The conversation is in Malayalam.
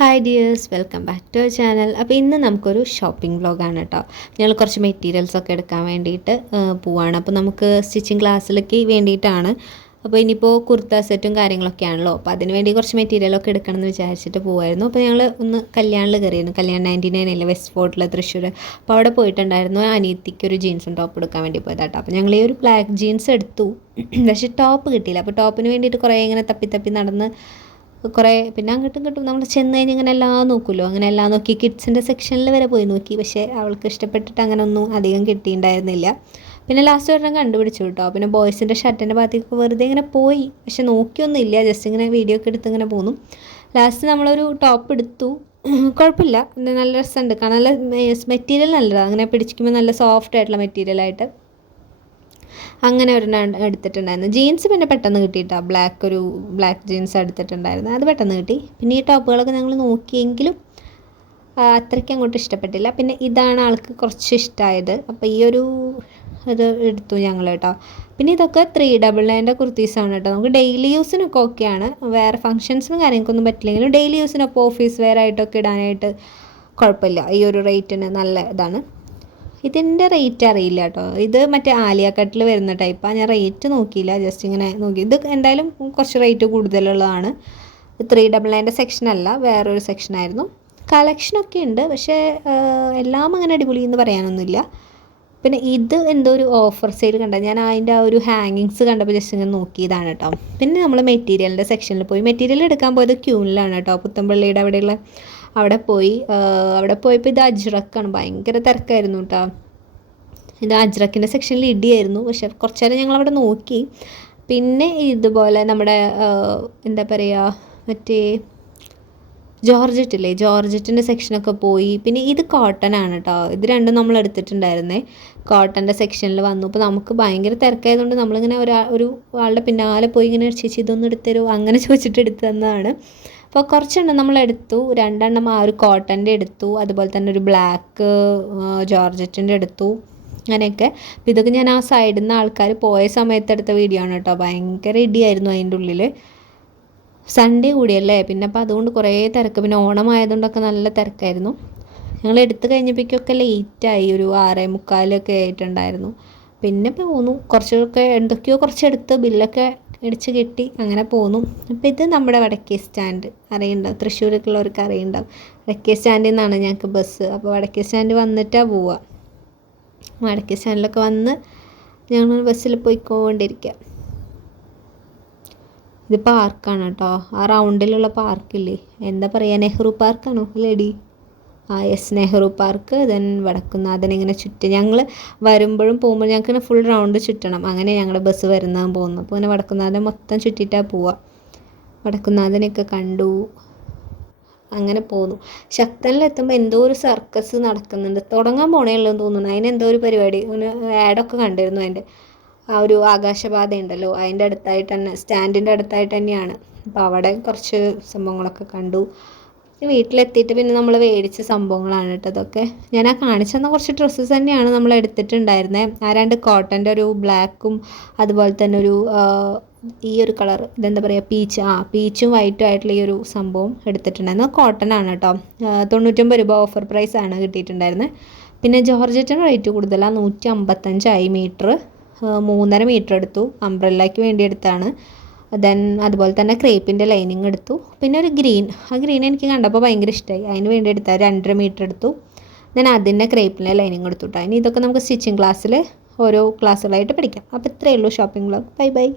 Hi dears, welcome back to our channel. അപ്പോൾ ഇന്ന് നമുക്കൊരു ഷോപ്പിംഗ് വ്ളോഗാണ് കേട്ടോ. ഞങ്ങൾ കുറച്ച് മെറ്റീരിയൽസൊക്കെ എടുക്കാൻ വേണ്ടിയിട്ട് പോവാണ്. അപ്പോൾ നമുക്ക് സ്റ്റിച്ചിങ് ക്ലാസ്സിലേക്ക് വേണ്ടിയിട്ടാണ്. അപ്പോൾ ഇനിയിപ്പോൾ കുർത്ത സെറ്റും കാര്യങ്ങളൊക്കെ ആണല്ലോ, അപ്പോൾ അതിന് വേണ്ടി കുറച്ച് മെറ്റീരിയലൊക്കെ എടുക്കണം എന്ന് വിചാരിച്ചിട്ട് പോകുമായിരുന്നു. അപ്പോൾ ഞങ്ങൾ ഒന്ന് കല്യാണിൽ കയറിയിരുന്നു. കല്യാൺ 99 ഇല്ലേ, വെസ്റ്റ് ഫോർട്ടിൽ, തൃശ്ശൂർ. അപ്പോൾ അവിടെ പോയിട്ടുണ്ടായിരുന്നു. അനിയത്തിക്ക് ഒരു ജീൻസും ടോപ്പ് എടുക്കാൻ വേണ്ടി പോയതാട്ടോ. അപ്പോൾ ഞങ്ങൾ ഈ ഒരു ബ്ലാക്ക് ജീൻസ് എടുത്തു, പക്ഷേ ടോപ്പ് കിട്ടിയില്ല. അപ്പോൾ ടോപ്പിന് വേണ്ടിയിട്ട് കുറേ ഇങ്ങനെ തപ്പി നടന്ന് കുറേ, പിന്നെ അങ്ങോട്ടും ഇങ്ങോട്ടും നമ്മൾ ചെന്ന് കഴിഞ്ഞ് ഇങ്ങനെ എല്ലാം നോക്കുമല്ലോ, അങ്ങനെ എല്ലാം നോക്കി കിഡ്സിൻ്റെ സെക്ഷനിൽ വരെ പോയി നോക്കി. പക്ഷേ അവൾക്ക് ഇഷ്ടപ്പെട്ടിട്ട് അങ്ങനെ ഒന്നും അധികം കിട്ടിയിട്ടുണ്ടായിരുന്നില്ല. പിന്നെ ലാസ്റ്റ് ഒരെണ്ണം കണ്ടുപിടിച്ചു കേട്ടോ. പിന്നെ ബോയ്സിൻ്റെ ഷർട്ടിൻ്റെ ഭാഗത്തേക്ക് വെറുതെ ഇങ്ങനെ പോയി, പക്ഷെ നോക്കിയൊന്നും ഇല്ല, ജസ്റ്റ് ഇങ്ങനെ വീഡിയോ ഒക്കെ എടുത്ത് ഇങ്ങനെ പോന്നു. ലാസ്റ്റ് നമ്മളൊരു ടോപ്പ് എടുത്തു. കുഴപ്പമില്ല, നല്ല രസമുണ്ട് കാണാൻ, നല്ല മെറ്റീരിയൽ നല്ലതാണ്, അങ്ങനെ പിടിക്കുമ്പോൾ നല്ല സോഫ്റ്റ് ആയിട്ടുള്ള മെറ്റീരിയലായിട്ട്. അങ്ങനെ ഒരെണ്ണം എടുത്തിട്ടുണ്ടായിരുന്നു. ജീൻസ് പിന്നെ പെട്ടെന്ന് കിട്ടിയിട്ടാണ്, ബ്ലാക്ക് ജീൻസ് എടുത്തിട്ടുണ്ടായിരുന്നു, അത് പെട്ടെന്ന് കിട്ടി. പിന്നെ ഈ ടോപ്പുകളൊക്കെ ഞങ്ങൾ നോക്കിയെങ്കിലും അത്രയ്ക്ക് അങ്ങോട്ട് ഇഷ്ടപ്പെട്ടില്ല. പിന്നെ ഇതാണ് ആൾക്ക് കുറച്ച് ഇഷ്ടമായത്, അപ്പോൾ ഈ ഒരു ഇത് എടുത്തു ഞങ്ങൾ കേട്ടോ. പിന്നെ ഇതൊക്കെ 399 കുർത്തീസാണ് കേട്ടോ. നമുക്ക് ഡെയിലി യൂസിനൊക്കെ ഓക്കെയാണ്, വേറെ ഫങ്ഷൻസിനും കാര്യങ്ങൾക്കൊന്നും പറ്റില്ലെങ്കിലും ഡെയിലി യൂസിനൊക്കെ ഓഫീസ് വെയർ ആയിട്ടൊക്കെ ഇടാനായിട്ട് കുഴപ്പമില്ല. ഈ ഒരു റേറ്റിന് നല്ല ഇതാണ്. ഇതിൻ്റെ റേറ്റ് അറിയില്ല കേട്ടോ. ഇത് മറ്റേ ആലിയ കട്ടിൽ വരുന്ന ടൈപ്പാണ്. ഞാൻ റേറ്റ് നോക്കിയില്ല, ജസ്റ്റ് ഇങ്ങനെ നോക്കി. ഇത് എന്തായാലും കുറച്ച് റേറ്റ് കൂടുതലുള്ളതാണ്. 399 സെക്ഷനല്ല, വേറൊരു സെക്ഷനായിരുന്നു. കളക്ഷനൊക്കെ ഉണ്ട്, പക്ഷേ എല്ലാം അങ്ങനെ അടിപൊളി എന്ന് പറയാനൊന്നുമില്ല. പിന്നെ ഇത് എന്തോ ഒരു ഓഫർ സെയിൽ കണ്ട, ഞാൻ അതിൻ്റെ ആ ഒരു ഹാങ്ങിങ്സ് കണ്ടപ്പോൾ ജസ്റ്റ് ഇങ്ങനെ നോക്കിയതാണ് കേട്ടോ. പിന്നെ നമ്മൾ മെറ്റീരിയലിൻ്റെ സെക്ഷനിൽ പോയി. മെറ്റീരിയൽ എടുക്കാൻ പോയത് ക്യൂനിലാണ് കേട്ടോ, പുത്തമ്പള്ളിയുടെ അവിടെയുള്ള. അവിടെ പോയപ്പോൾ ഇത് അജ്രക്കാണ്, ഭയങ്കര തിരക്കായിരുന്നു കേട്ടോ. ഇത് അജ്രക്കിൻ്റെ സെക്ഷനിൽ ഇടിയായിരുന്നു, പക്ഷെ കുറച്ച് നേരം ഞങ്ങളവിടെ നോക്കി. പിന്നെ ഇതുപോലെ നമ്മുടെ എന്താ പറയുക, മറ്റേ ജോർജറ്റില്ലേ, ജോർജറ്റിൻ്റെ സെക്ഷനൊക്കെ പോയി. പിന്നെ ഇത് കോട്ടൺ ആണ് കേട്ടോ. ഇത് രണ്ടും നമ്മൾ എടുത്തിട്ടുണ്ടായിരുന്നേ. കോട്ടൻ്റെ സെക്ഷനിൽ വന്നു. അപ്പോൾ നമുക്ക് ഭയങ്കര തിരക്കായതുകൊണ്ട് നമ്മളിങ്ങനെ ഒരു ആളുടെ പിന്നാലെ പോയി ഇങ്ങനെ ചേച്ചി ഇതൊന്നും എടുത്തരോ അങ്ങനെ ചോദിച്ചിട്ട് എടുത്തു തന്നതാണ്. അപ്പോൾ കുറച്ചെണ്ണം നമ്മൾ എടുത്തു, 2 എണ്ണം ആ ഒരു കോട്ടൻ്റെ എടുത്തു, അതുപോലെ തന്നെ ഒരു ബ്ലാക്ക് ജോർജറ്റിൻ്റെ എടുത്തു, അങ്ങനെയൊക്കെ. അപ്പോൾ ഇതൊക്കെ ഞാൻ ആ സൈഡിൽ നിന്ന് ആൾക്കാർ പോയ സമയത്ത് എടുത്ത വീഡിയോ ആണ് കേട്ടോ. ഭയങ്കര ഇടിയായിരുന്നു അതിൻ്റെ ഉള്ളിൽ. സൺഡേ കൂടിയല്ലേ, പിന്നെ അപ്പോൾ അതുകൊണ്ട് കുറേ തിരക്ക്. പിന്നെ ഓണമായതുകൊണ്ടൊക്കെ നല്ല തിരക്കായിരുന്നു. ഞങ്ങൾ എടുത്തു കഴിഞ്ഞപ്പോഴേക്കൊക്കെ ലേറ്റായി, ഒരു 6:45 ആയിട്ടുണ്ടായിരുന്നു. പിന്നെ പോന്നു, കുറച്ചൊക്കെ എന്തൊക്കെയോ കുറച്ചെടുത്ത് ബില്ലൊക്കെ ഇടിച്ച് കിട്ടി, അങ്ങനെ പോന്നു. അപ്പോൾ ഇത് നമ്മുടെ വടക്കേ സ്റ്റാൻഡ് അറിയുണ്ടാവും, തൃശ്ശൂരൊക്കെയുള്ളവർക്ക് അറിയുണ്ടാവും. വടക്കേ സ്റ്റാൻഡിൽ നിന്നാണ് ഞങ്ങൾക്ക് ബസ്. അപ്പോൾ വടക്കേ സ്റ്റാൻഡ് വന്നിട്ടാണ് പോവുക. വടക്കേ സ്റ്റാൻഡിലൊക്കെ വന്ന് ഞങ്ങൾ ബസ്സിൽ പോയിക്കൊണ്ടിരിക്കുക. ഇത് പാർക്കാണ് കേട്ടോ, ആ റൗണ്ടിലുള്ള പാർക്കില്ലേ, എന്താ പറയുക, നെഹ്റു പാർക്കാണോ lady? Yes, Nehru park. Then Vadakkunnathan ഇങ്ങനെ ചുറ്റും. ഞങ്ങൾ വരുമ്പോഴും പോകുമ്പോൾ ഞങ്ങൾക്ക് ഇങ്ങനെ ഫുൾ റൗണ്ട് ചുറ്റണം, അങ്ങനെ ഞങ്ങളുടെ ബസ് വരുന്നതും പോകുന്നു. അപ്പോൾ ഇങ്ങനെ വടക്കുന്നാഥൻ മൊത്തം ചുറ്റിയിട്ടാണ് പോവുക. വടക്കുന്നാഥനെയൊക്കെ കണ്ടു, അങ്ങനെ പോന്നു. ശക്തനിലെത്തുമ്പോൾ എന്തോ ഒരു സർക്കസ് നടക്കുന്നുണ്ട്, തുടങ്ങാൻ പോണേ ഉള്ളതെന്ന് തോന്നുന്നു. അതിനെന്തോ ഒരു പരിപാടി, ആഡൊക്കെ കണ്ടിരുന്നു. അതിൻ്റെ ആ ഒരു ആകാശപാത ഉണ്ടല്ലോ, അതിൻ്റെ അടുത്തായിട്ട് തന്നെ, സ്റ്റാൻഡിൻ്റെ അടുത്തായിട്ട് തന്നെയാണ്. അപ്പോൾ അവിടെ കുറച്ച് സംഭവങ്ങളൊക്കെ കണ്ടു. വീട്ടിലെത്തിയിട്ട് പിന്നെ നമ്മൾ മേടിച്ച സംഭവങ്ങളാണ് കേട്ടോ ഇതൊക്കെ. ഞാൻ ആ കാണിച്ചു തന്ന കുറച്ച് ഡ്രസ്സസ് തന്നെയാണ് നമ്മൾ എടുത്തിട്ടുണ്ടായിരുന്നത്. ആ 2 കോട്ടൻ്റെ, ഒരു ബ്ലാക്കും അതുപോലെ തന്നെ ഒരു ഈ ഒരു കളർ, ഇതെന്താ പറയുക, പീച്ചും വൈറ്റും ആയിട്ടുള്ള ഈ ഒരു സംഭവം എടുത്തിട്ടുണ്ടായിരുന്നു. കോട്ടൺ ആണ് കേട്ടോ. 99 രൂപ ഓഫർ പ്രൈസാണ് കിട്ടിയിട്ടുണ്ടായിരുന്നത്. പിന്നെ ജോർജറ്റിന് റേറ്റ് കൂടുതലാണ്, 155 മീറ്റർ, 3.5 മീറ്റർ എടുത്തു. അംബ്രല്ലയ്ക്ക് വേണ്ടി എടുത്താണ്. ദെൻ അതുപോലെ തന്നെ ക്രേപ്പിൻ്റെ ലൈനിങ് എടുത്തു. പിന്നെ ഒരു ഗ്രീൻ, ആ ഗ്രീൻ എനിക്ക് കണ്ടപ്പോൾ ഭയങ്കര ഇഷ്ടമായി, അതിന് വേണ്ടി എടുത്താൽ 2.5 മീറ്റർ എടുത്തു. ദെൻ അതിൻ്റെ ക്രേപ്പിൻ്റെ ലൈനിങ് എടുത്തു കേട്ടോ. ഇനി ഇതൊക്കെ നമുക്ക് സ്റ്റിച്ചിങ് ക്ലാസ്സിൽ ഓരോ ക്ലാസ്സുകളായിട്ട് പഠിക്കാം. അപ്പോൾ ഇത്രയേ ഉള്ളൂ ഷോപ്പിംഗ് വ്ളോഗ്. Bye bye.